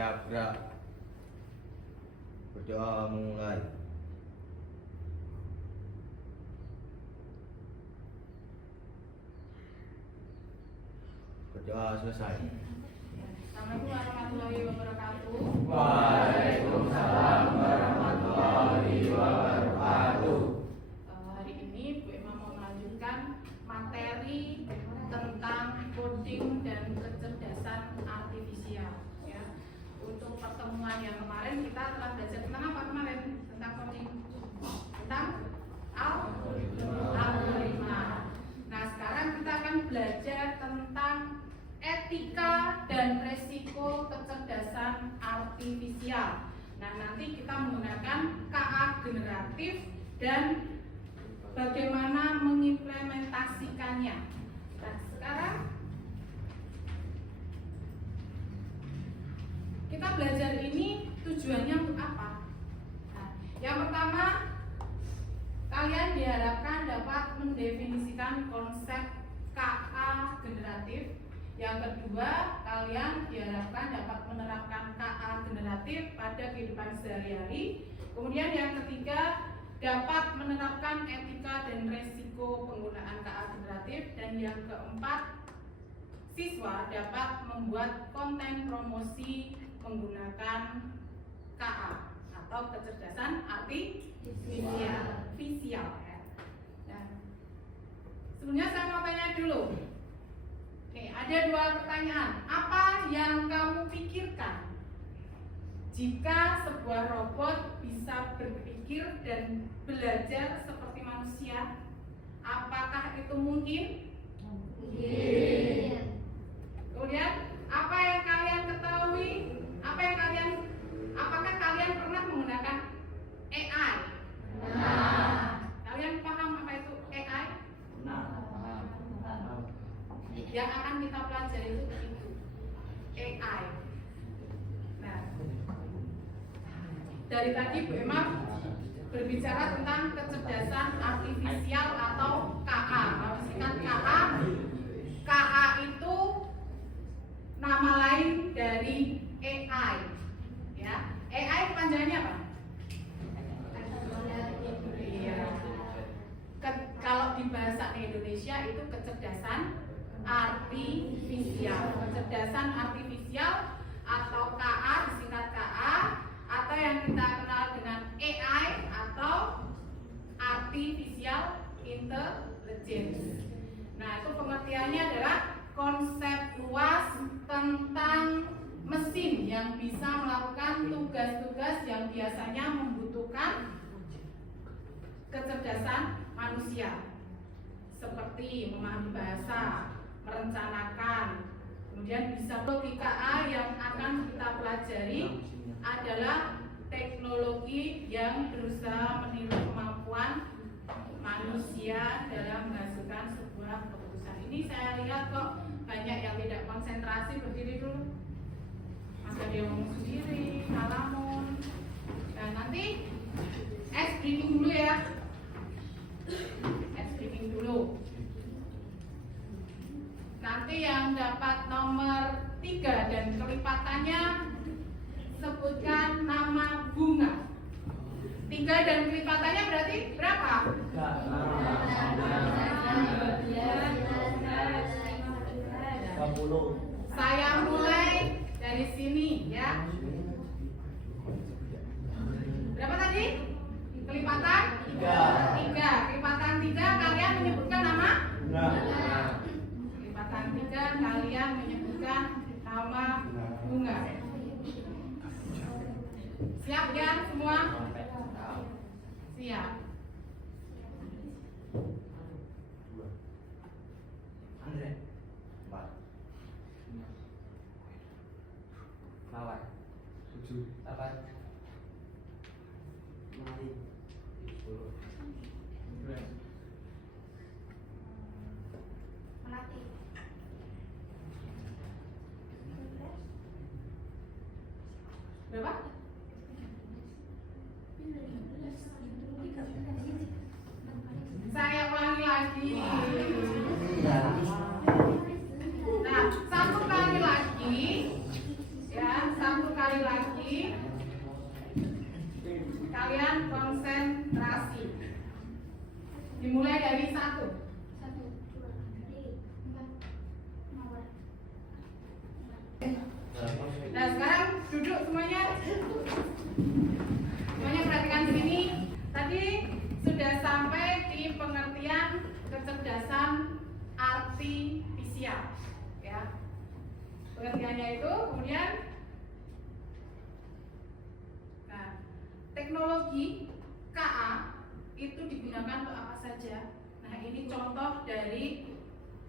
Siap, gerak. Berdoa mulai. Berdoa selesai. Assalamualaikum warahmatullahi wabarakatuh. Waalaikumsalam warahmatullahi wabarakatuh. Hari ini Bu Emma mau melanjutkan materi tentang coding dan kecerdasan artifisial. Ya. Untuk pertemuan yang kemarin kita telah belajar tentang apa kemarin? Tentang coding, tentang algoritma. Nah, sekarang kita akan belajar tentang etika dan resiko kecerdasan artifisial. Nah, nanti kita menggunakan KA generatif dan bagaimana mengimplementasikannya. Nah, sekarang kita belajar ini tujuannya untuk apa? Nah, yang pertama, kalian diharapkan dapat mendefinisikan konsep KA generatif. Yang kedua, kalian diharapkan dapat menerapkan KA generatif pada kehidupan sehari-hari. Kemudian yang ketiga, dapat menerapkan etika dan resiko penggunaan KA generatif. Dan yang keempat, siswa dapat membuat konten promosi menggunakan KA atau kecerdasan artifisial. Ya. Nah, sebelumnya saya mau tanya dulu. Nih, ada dua pertanyaan. Apa yang kamu pikirkan jika sebuah robot bisa berpikir dan belajar seperti manusia? Apakah itu mungkin? Mungkin. Kemudian, apa yang kalian ketahui? Apakah kalian pernah menggunakan AI? Nah. Kalian paham apa itu AI? Yang akan kita pelajari itu AI. Nah, dari tadi Bu Emma berbicara tentang kecerdasan artifisial atau KA. Kalau singkat KA, KA itu nama lain dari AI. Ya, AI panjangannya apa? Iya. Kalau di bahasa Indonesia itu kecerdasan artifisial. Kecerdasan artifisial atau KA, disingkat KA, atau yang kita kenal dengan AI atau artificial intelligence. Nah, itu pengertiannya adalah konsep luas tentang mesin yang bisa melakukan tugas-tugas yang biasanya membutuhkan kecerdasan manusia, seperti memahami bahasa, merencanakan. Kemudian bisa logika A yang akan kita pelajari adalah teknologi yang berusaha meniru kemampuan manusia dalam menghasilkan sebuah keputusan. Ini saya lihat kok banyak yang tidak konsentrasi, berdiri dulu. Masa dia ngomong sendiri, ngalamun. Nah, nanti briefing dulu ya. Briefing dulu. Nanti yang dapat nomor 3 dan kelipatannya sebutkan nama bunga. 3 dan kelipatannya berarti berapa? 50. Saya mulai dari sini ya. Berapa tadi? Kelipatan? 3. Kelipatan 3 kalian menyebutkan nama? Kelipatan 3 kalian menyebutkan nama bunga. Siap ya semua? Siap. Andre. 4. Mawar. 7. 8. 9. 10. 11. Melati. Berapa? 13. Nah, sekarang duduk semuanya. Semuanya perhatikan sini. Tadi sudah sampai di pengertian kecerdasan artifisial, ya. Pengertiannya itu kemudian, nah, teknologi KA itu digunakan untuk apa saja. Nah, ini contoh dari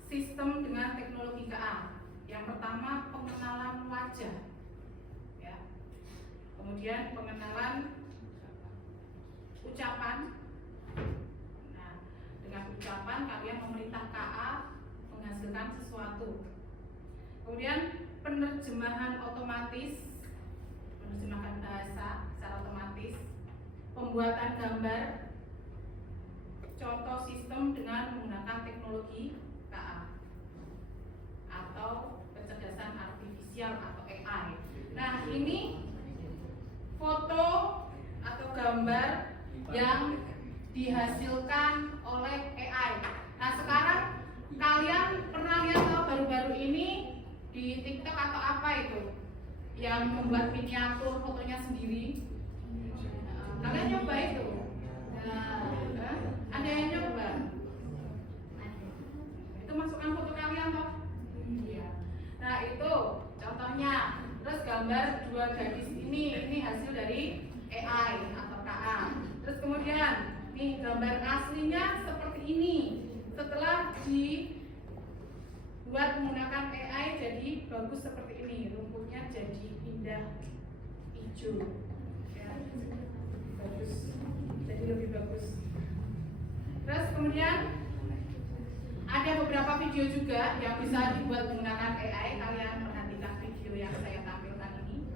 sistem dengan teknologi KA. Yang pertama, pengenalan wajah, ya. Kemudian pengenalan ucapan. Nah, dengan ucapan kalian memerintah KA menghasilkan sesuatu. Kemudian penerjemahan otomatis, menerjemahkan bahasa secara otomatis. Pembuatan gambar, contoh sistem dengan menggunakan teknologi KA atau kecerdasan artifisial atau AI. Nah, ini foto atau gambar yang dihasilkan oleh AI. Nah, sekarang kalian pernah lihat baru-baru ini di TikTok atau apa itu yang membuat miniatur fotonya sendiri? Kalian nyoba itu? Nah, ada yang nyoba? Itu masukkan foto kalian toh? Iya. Nah, itu contohnya. Terus gambar dua gadis ini hasil dari AI atau KA. Terus kemudian nih gambar aslinya seperti ini. Setelah dibuat menggunakan AI jadi bagus seperti ini. Rumputnya jadi indah hijau. Ya. Bagus. Jadi lebih bagus. Terus kemudian ada beberapa video juga yang bisa dibuat menggunakan AI. Kalian perhatikan video yang saya tampilkan ini.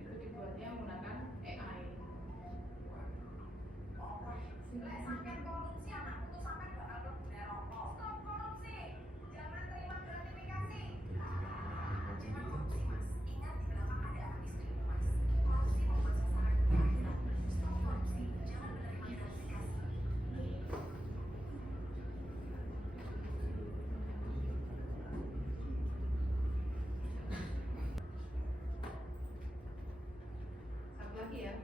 Itu dibuatnya menggunakan AI. Satu lagi ya.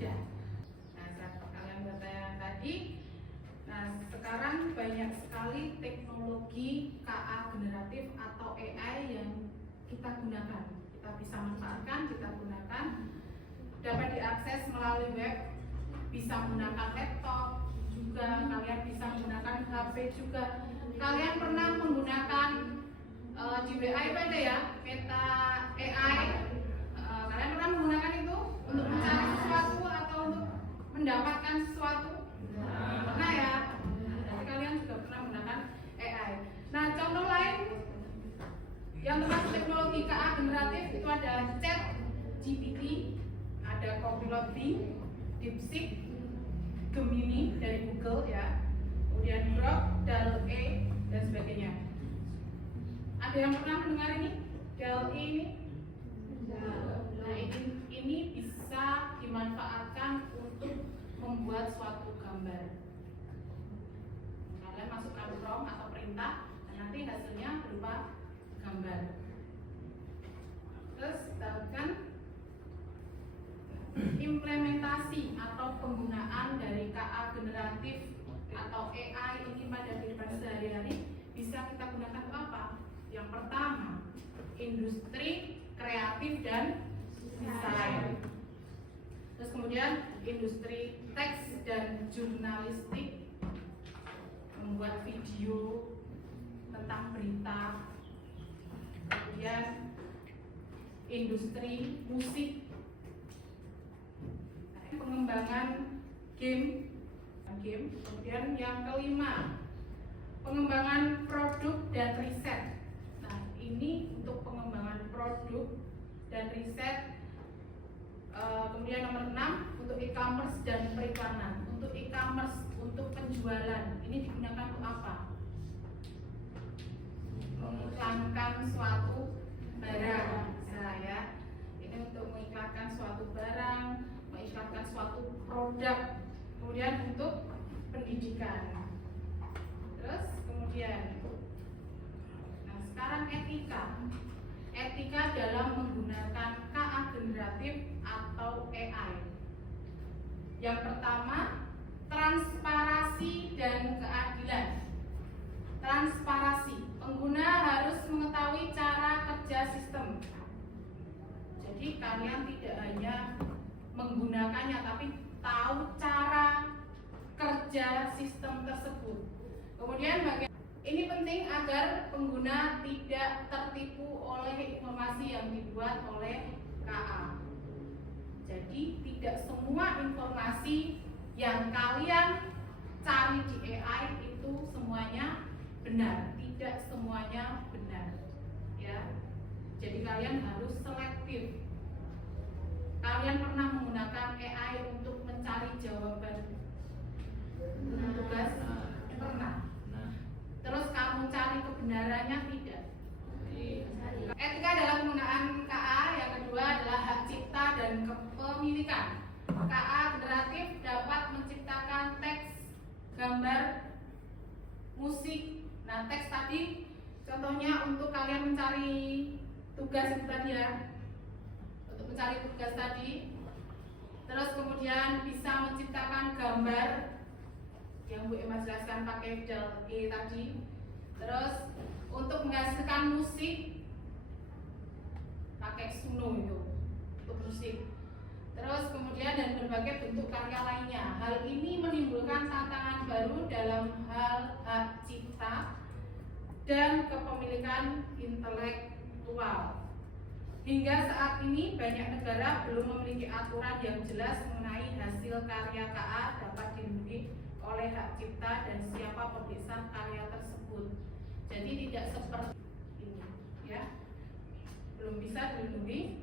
Ya. Nah, kalian baca yang tadi. Nah, sekarang banyak sekali teknologi KA generatif atau AI yang kita gunakan. Kita bisa manfaatkan, kita gunakan. Dapat diakses melalui web, bisa menggunakan laptop juga, kalian bisa menggunakan HP juga. Kalian pernah menggunakan di WA itu ada ya, Meta AI. Kalian pernah menggunakan itu untuk mencari sesuatu atau untuk mendapatkan sesuatu? Pernah ya? Jadi kalian juga pernah menggunakan AI. Nah, contoh lain yang termasuk teknologi KA generatif itu ada ChatGPT, ada Copilot Bing, DeepSeek, Gemini dari Google ya, kemudian Grok, DALL-E dan sebagainya. Ada yang pernah mendengar ini? DALL-E ini? Nah, ini bisa dimanfaatkan untuk membuat suatu gambar. Kalian masukkan prompt atau perintah dan nanti hasilnya berupa gambar. Terus lakukan implementasi atau penggunaan dari KA generatif atau AI ini pada kehidupan sehari-hari bisa kita gunakan untuk apa? Yang pertama, industri kreatif dan desain. Terus kemudian industri teks dan jurnalistik, membuat video tentang berita, kemudian industri musik, pengembangan game, kemudian yang kelima pengembangan produk dan riset. Nah, ini untuk pengembangan produk dan riset. Kemudian nomor 6 untuk e-commerce dan periklanan. Untuk e-commerce, untuk penjualan, ini digunakan untuk apa? Mengiklankan suatu barang, nah, ya. Ini untuk mengiklankan suatu barang, mengiklankan suatu produk. Kemudian untuk pendidikan. Terus kemudian, nah sekarang etika. Etika dalam menggunakan KA generatif atau AI. Yang pertama, transparansi dan keadilan. Transparansi, pengguna harus mengetahui cara kerja sistem. Jadi kalian tidak hanya menggunakannya, tapi tahu cara kerja sistem tersebut. Kemudian ini penting agar pengguna tidak tertipu oleh informasi yang dibuat oleh KA. Jadi tidak semua informasi yang kalian cari di AI itu semuanya benar, tidak semuanya benar, ya. Jadi kalian harus selektif. Kalian pernah menggunakan AI untuk mencari jawaban tugas? Pernah. Terus kamu cari kebenarannya tidak? Etika dalam penggunaan KA yang kedua adalah hak cipta dan kepemilikan. KA generatif dapat menciptakan teks, gambar, musik. Nah, teks tadi contohnya untuk kalian mencari tugas itu tadi ya. Untuk mencari tugas tadi. Terus kemudian bisa menciptakan gambar yang Bu Emma jelaskan pakai Del E tadi. Terus untuk menghasilkan musik pakai Suno itu untuk musik. Terus kemudian dan berbagai bentuk karya lainnya. Hal ini menimbulkan tantangan baru dalam hal hak cipta dan kepemilikan intelektual. Hingga saat ini banyak negara belum memiliki aturan yang jelas mengenai hasil karya KA dapat dilindungi oleh hak cipta dan siapa pemesan karya tersebut. Jadi tidak seperti ini, ya. Belum bisa dilindungi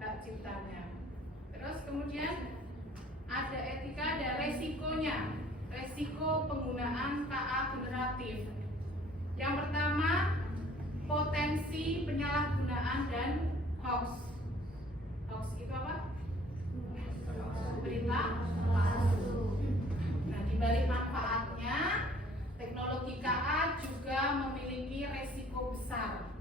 hak ciptanya. Terus kemudian ada etika dan resikonya. Resiko penggunaan KA generatif. Yang pertama, potensi penyalahgunaan dan hoax. Hoax itu apa? Berita palsu. Nah, di balik manfaatnya, teknologi KA juga memiliki resiko besar.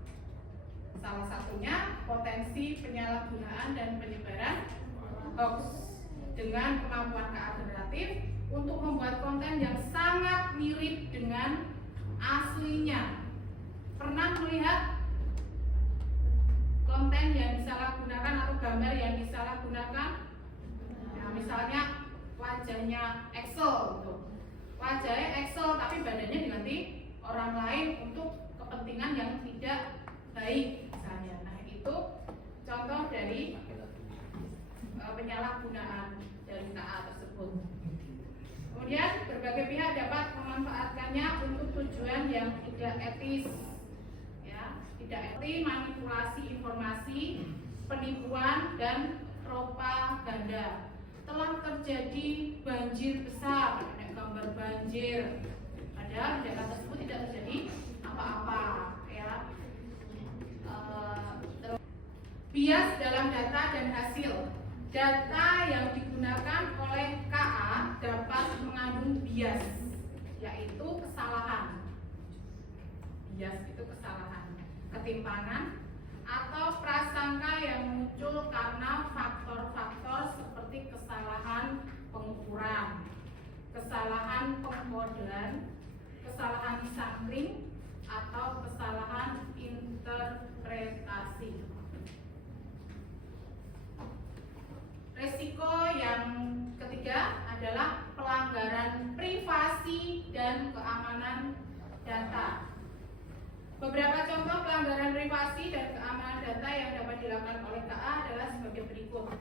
Salah satunya potensi penyalahgunaan dan penyebaran hoax. Dengan kemampuan KA generatif untuk membuat konten yang sangat mirip dengan aslinya. Pernah melihat konten yang disalahgunakan atau gambar yang disalahgunakan? Nah, misalnya wajahnya Excel gitu. Wajahnya Excel tapi badannya diganti orang lain untuk kepentingan yang tidak baik misalnya. Nah, itu contoh dari penyalahgunaan dari KA tersebut. Kemudian berbagai pihak dapat memanfaatkannya untuk tujuan yang tidak etis, ya, tidak etis, manipulasi informasi, penipuan dan propaganda. Telah terjadi banjir besar, ada gambar banjir, padahal di data tersebut tidak terjadi apa-apa, ya. Bias dalam data dan hasil. Data yang digunakan oleh KA dapat mengandung bias, yaitu kesalahan. Bias itu kesalahan, ketimpangan, atau prasangka yang muncul karena faktor-faktor seperti kesalahan pengukuran, kesalahan pengkodean, kesalahan sampling, atau kesalahan interpretasi. Resiko yang ketiga adalah pelanggaran privasi dan keamanan. privasi dan keamanan data yang dapat dilakukan oleh KA adalah sebagai berikut.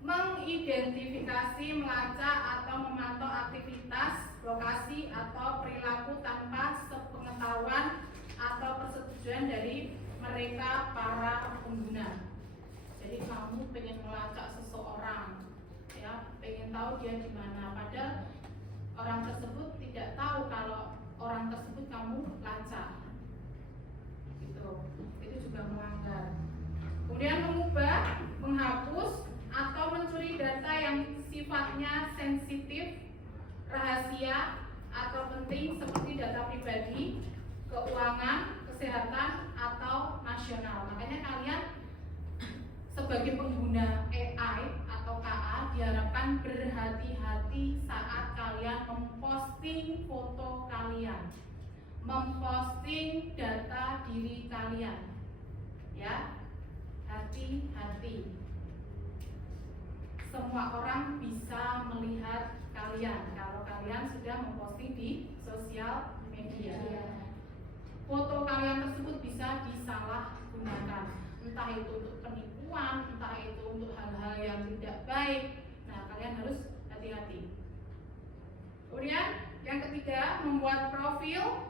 Mengidentifikasi, melacak atau memantau aktivitas, lokasi atau perilaku tanpa sepengetahuan atau persetujuan dari mereka para pengguna. Jadi kamu pengen melacak seseorang, ya, pengen tahu dia di mana, padahal orang tersebut tidak tahu kalau orang tersebut kamu lacak. Gitu. Itu juga melanggar. Kemudian mengubah, menghapus atau mencuri data yang sifatnya sensitif, rahasia atau penting seperti data pribadi, keuangan, kesehatan atau nasional. Makanya kalian sebagai pengguna AI atau KA diharapkan berhati-hati saat kalian memposting foto kalian, memposting data diri kalian. Ya, hati-hati. Semua orang bisa melihat kalian kalau kalian sudah memposting di sosial media. Foto kalian tersebut bisa disalahgunakan, entah itu untuk penipuan, entah itu untuk hal-hal yang tidak baik. Nah, kalian harus hati-hati. Kemudian yang ketiga, membuat profil,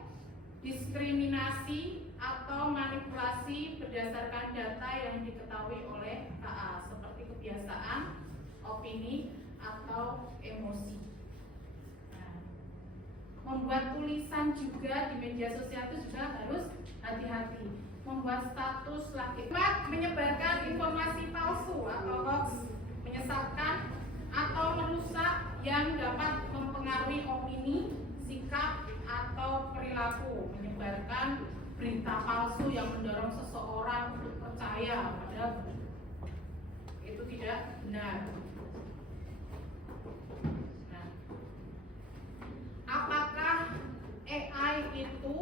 diskriminasi atau manipulasi berdasarkan data yang diketahui oleh KA seperti kebiasaan, opini atau emosi. Nah, membuat tulisan juga di media sosial itu juga harus hati-hati. Membuat status lagi, menyebarkan informasi palsu atau hoax, menyesatkan atau merusak yang dapat mempengaruhi opini, sikap atau perilaku, menyebarkan berita palsu yang mendorong seseorang untuk percaya padahal itu tidak benar. Nah, apakah AI itu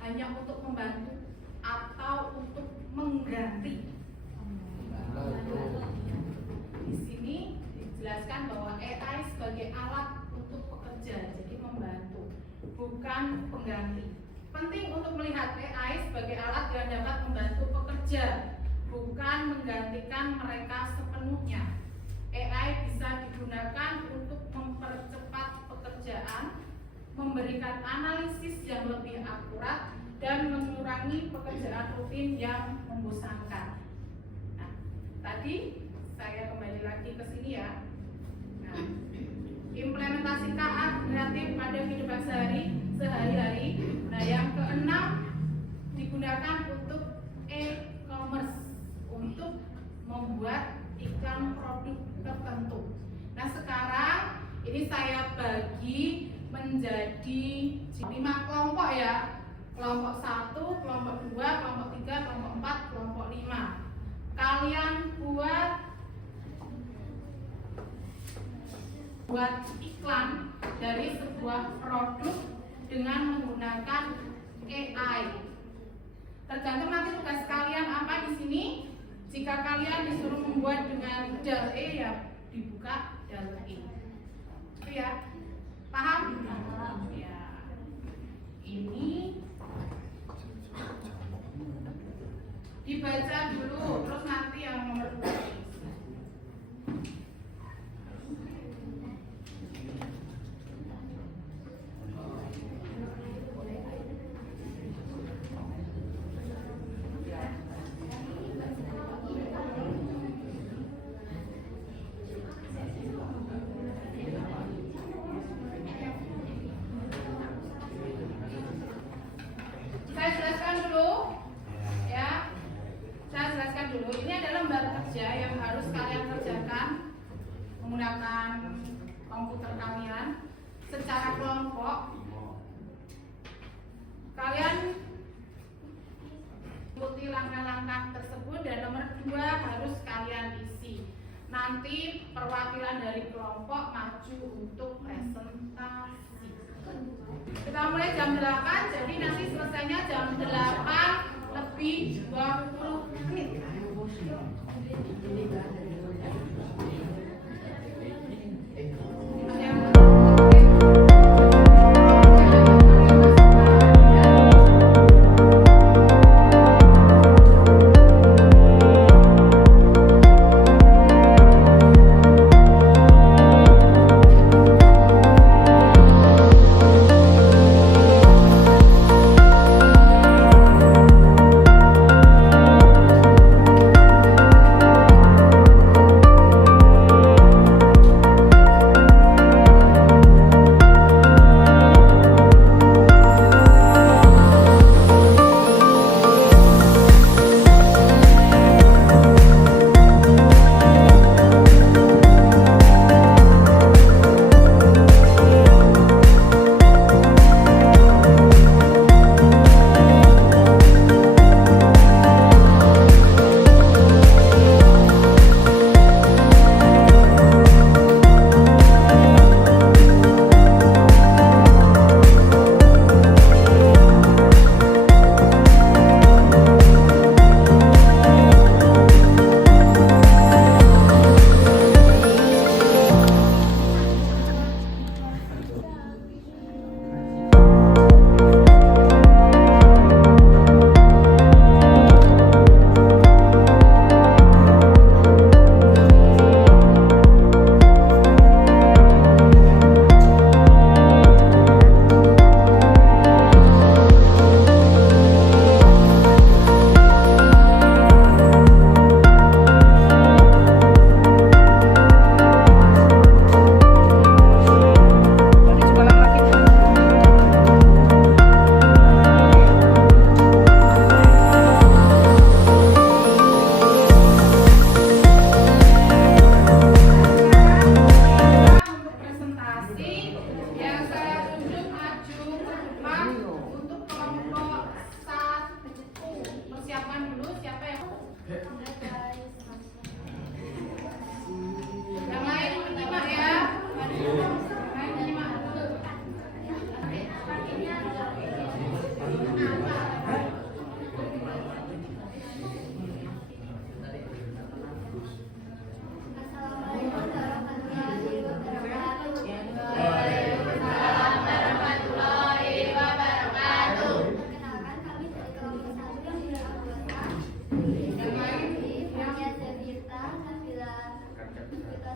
hanya untuk membantu atau untuk mengganti? Di sini dijelaskan bahwa AI sebagai alat untuk pekerja, jadi membantu, bukan pengganti. Penting untuk melihat AI sebagai alat yang dapat membantu pekerja, bukan menggantikan mereka sepenuhnya. AI bisa digunakan untuk mempercepat pekerjaan, memberikan analisis yang lebih akurat, dan mengurangi pekerjaan rutin yang membosankan. Nah, tadi saya kembali lagi ke sini ya. Nah, implementasi KA kreatif pada kehidupan sehari-hari. Nah, yang keenam digunakan untuk e-commerce, untuk membuat iklan produk tertentu. Nah, sekarang ini saya bagi menjadi 5 kelompok ya. Kelompok 1, kelompok 2, kelompok 3, kelompok 4, kelompok 5. Kalian buat iklan dari sebuah produk dengan menggunakan AI. Tergantung nanti tugas kalian apa di sini. Jika kalian disuruh membuat dengan DAL-E ya dibuka DAL-E. Itu ya. Paham? Ya. Ini dibaca dulu, terus nanti yang nomor 2. Menggunakan komputer kalian secara kelompok. Kalian ikuti langkah-langkah tersebut dan nomor 2 harus kalian isi. Nanti perwakilan dari kelompok maju untuk presentasi. Kita mulai jam 8, jadi nanti selesainya jam 8 lebih 20 menit.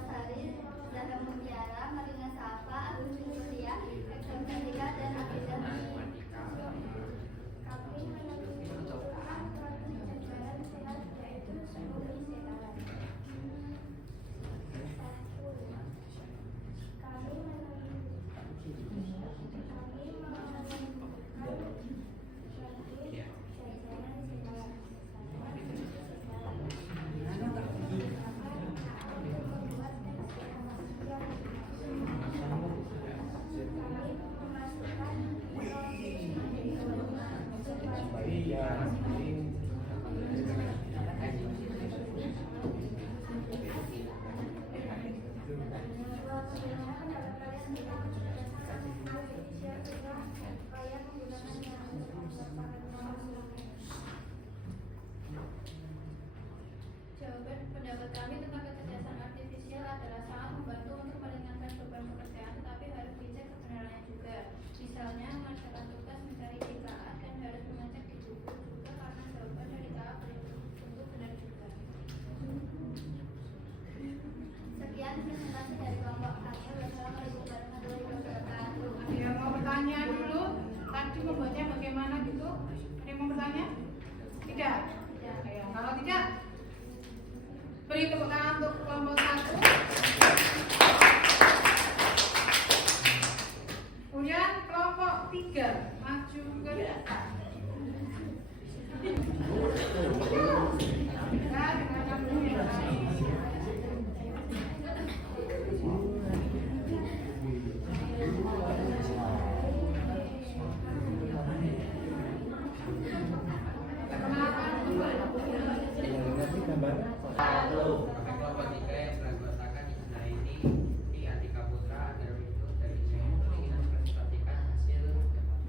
Sari, Zahra Mutiara, Marina Safa, Agustin Surya, Ekson Cantika, dan Afidah. Kami menentukan suatu jajaran sehat, yaitu seluruh sehat. Kami menentukan Jawaban pendapat kami tentang kecerdasan artifisial adalah sangat membantu untuk meringankan beban pekerjaan, tetapi harus dicek kebenarannya juga. Misalnya, mengerjakan tugas mencari di KA dan harus mengecek di buku juga karena jawaban dari KA belum tentu benar juga. Sekian presentasi dari kelompok kami. Wassalamualaikum warahmatullahi wabarakatuh. Ada yang mau bertanya dulu? Tadi membuatnya bagaimana gitu? Ada yang mau bertanya? Tidak? Ya, kalau tidak, beri tepuk tangan untuk kelompok 1. Kemudian kelompok 3 maju ke depan. Dan dengarkan dulu yang lain. Perkenalkan dulu. Kami kelompok 3 yang beranggotakan Ijna ini di Atika Putra agar Wisnu dari Ijna ingin mempresentasikan hasil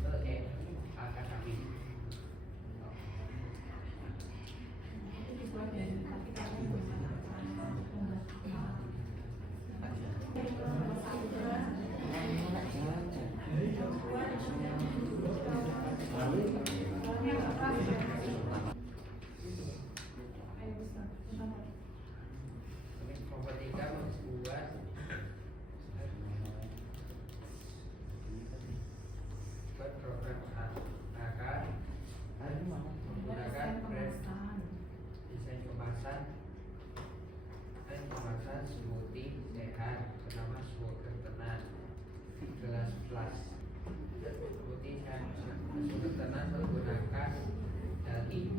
ke akademi. Kelompok 3 membuat program akan menggunakan brand desain kemasan smoothie sehat bernama Sugar Tenan gelas plus. Smoothie sehat Sugar Tenan menggunakan daging.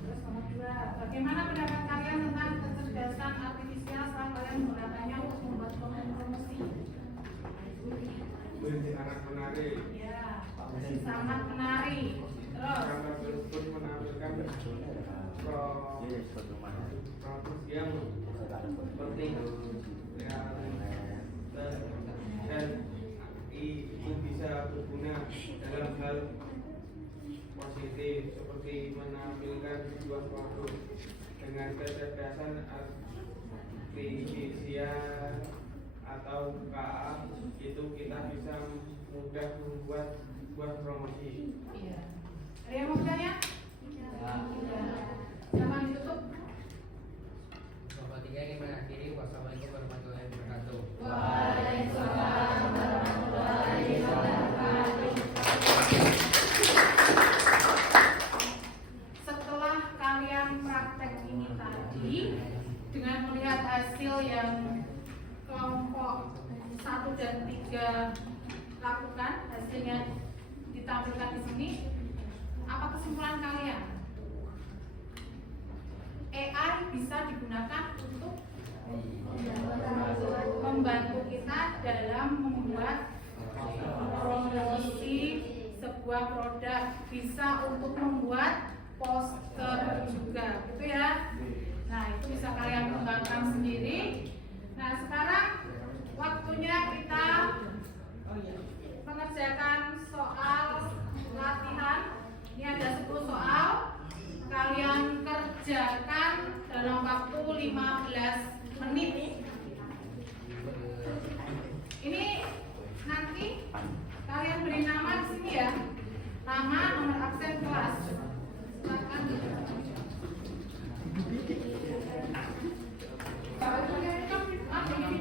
Terus nomor 2, bagaimana pendapat kalian tentang kecerdasan artifisial setelah kalian menggunakannya untuk membuat konten promosi? Sangat menarik Ya, sangat menarik. Terus, karena tersebut menampilkan proses yang penting ya, dan itu bisa berguna dalam hal positif seperti menampilkan sebuah produk dengan kecerdasan artifisial atau KA itu kita bisa mudah membuat sebuah promosi. iya. Ada yang mau bertanya? Silakan ditutup. Kelompok 3 ingin mengakhiri. Wassalamualaikum warahmatullahi wabarakatuh. Waalaikumsalam warahmatullahi wabarakatuh. Setelah kalian praktek ini tadi, dengan melihat hasil yang kelompok 1 dan 3 lakukan, hasilnya ditampilkan di sini, apa kesimpulan kalian? AI bisa digunakan untuk membantu kita dalam membuat promosi sebuah produk, bisa untuk membuat poster juga, gitu ya. Nah, itu bisa kalian kembangkan sendiri. Nah, sekarang waktunya kita mengerjakan soal latihan. Ini ada 10 soal. Kalian kerjakan dalam waktu 15 menit. Ini nanti kalian beri nama di sini ya. Nama, nomor absen kelas. Silakan. Kalau kalian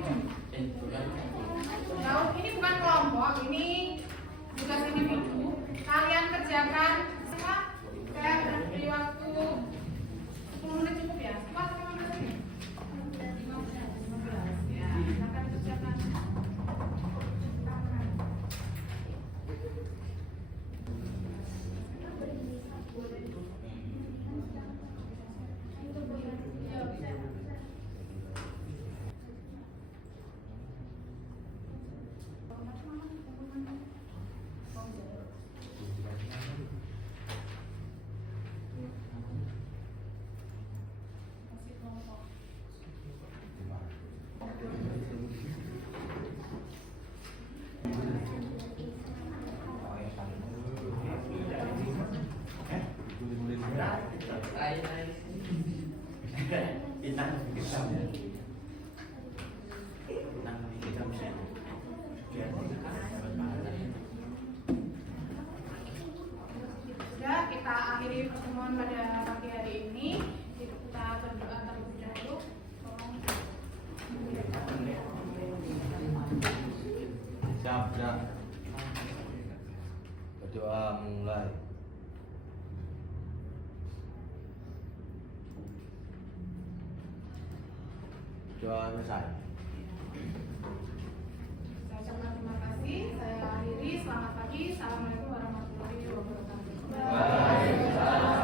Sudah, kita akhiri pertemuan pada pagi hari ini. Kita berdoa terlebih dahulu. Siap. Berdoa mulai. Doa selesai. Saya ucapkan terima kasih. Saya akhiri. Selamat pagi. Assalamualaikum warahmatullahi wabarakatuh. Waalaikumsalam.